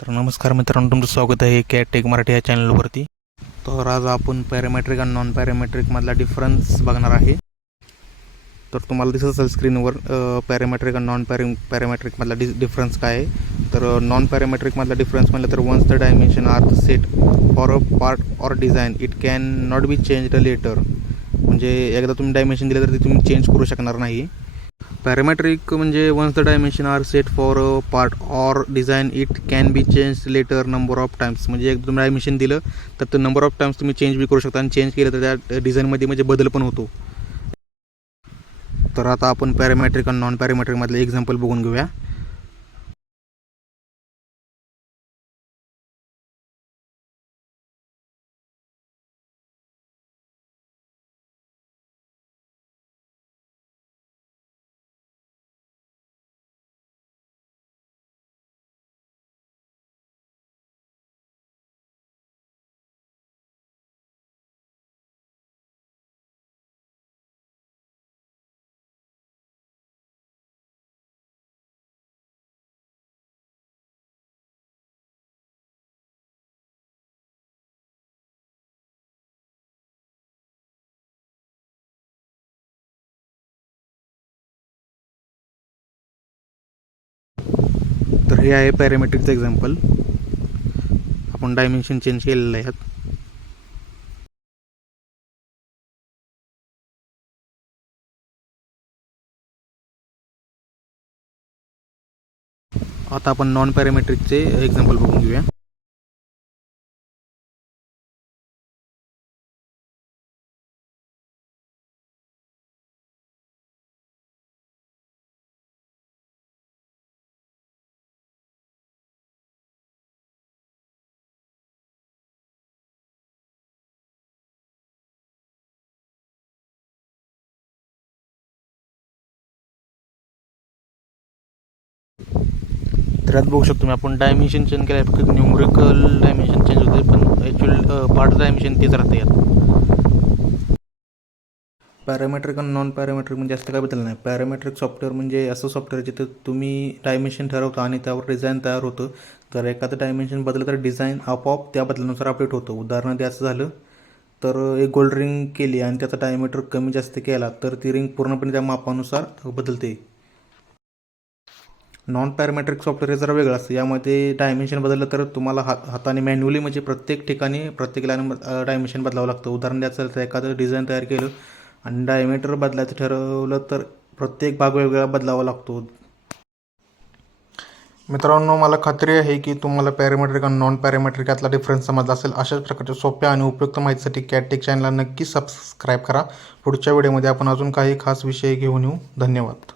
तर नमस्कार मित्रांनो, तुमचं स्वागत आहे टेक मराठी या चॅनलवरती. तर आज आपण पॅरामेट्रिक आणि नॉन पॅरामेट्रिकमधला डिफरन्स बघणार आहे. तर तुम्हाला दिसत असेल स्क्रीनवर पॅरामेट्रिक आणि नॉन पॅरामेट्रिकमधला डिफरन्स काय आहे. तर नॉन पॅरामेट्रिकमधला डिफरन्स म्हटलं तर once the dimension are the set for a part or design it can not be changed later. म्हणजे एकदा तुम्ही डायमेन्शन दिलं तर ते तुम्ही चेंज करू शकणार नाही. पॅरामेट्रिक म्हणजे once the dimension are set for a part or design it can be change later number of times. म्हणजे एक तुम्ही डायमेन्शन दिलं तर ते नंबर ऑफ टाइम्स तुम्ही चेंज बी करू शकता आणि चेंज केलं तर त्या डिझाईनमध्ये म्हणजे बदल पण होतो. तर आता आपण पॅरामेट्रिक आणि नॉन पॅरामेट्रिकमधलं एक्झाम्पल बघून घेऊया. तर हे आहे पॅरामेट्रिकचं एक्झाम्पल. आपण डायमेन्शन चेंज केलेलं आहे. आता आपण नॉन पॅरामेट्रिकचे एक्झाम्पल बघून घेऊया. तर यात बघू शकतो मी आपण डायमेन्शन चेंज केलं आहे. फक्त न्यूमरिकल डायमेन्शन चेंज होते, पण ॲक्च्युअल पार्ट डायमेन्शन तेच राहते यात. पॅरामेट्रिक आणि नॉन पॅरामेट्रिक म्हणजे जास्त काय बदल नाही. पॅरामेट्रिक सॉफ्टवेअर म्हणजे असं सॉफ्टवेअर जिथं तुम्ही डायमेन्शन ठरवता आणि त्यावर डिझाईन तयार होतं. जर एखादं डायमेन्शन बदललं तर डिझाईन आपोआप त्या बदलानुसार अपडेट होतं. उदाहरण द्यायचं झालं तर एक गोल्ड रिंग केली आणि त्याचा डायमीटर कमी जास्त केला तर ती रिंग पूर्णपणे त्या मापानुसार बदलते. नॉन पॅरामेट्रिक सॉफ्टवेअर हे जरा वेगळं असतं. यामध्ये डायमेन्शन बदललं तर तुम्हाला हाताने मॅन्युअली म्हणजे प्रत्येक ठिकाणी प्रत्येक लाईन डायमेन्शन बदलावं लागतं. उदाहरण द्यायचं तर एखादं डिझाईन तयार केलं आणि डायमीटर बदलायचं ठरवलं तर प्रत्येक भाग वेगवेगळा बदलावा लागतो. मित्रांनो, मला खात्री आहे की तुम्हाला पॅरामेट्रिक आणि नॉन पॅरामेट्रिक यातला डिफरन्स समजला असेल. अशाच प्रकारच्या सोप्या आणि उपयुक्त माहितीसाठी कॅटेक चॅनलला नक्की सबस्क्राईब करा. पुढच्या व्हिडिओमध्ये आपण अजून काही खास विषय घेऊन येऊ. धन्यवाद.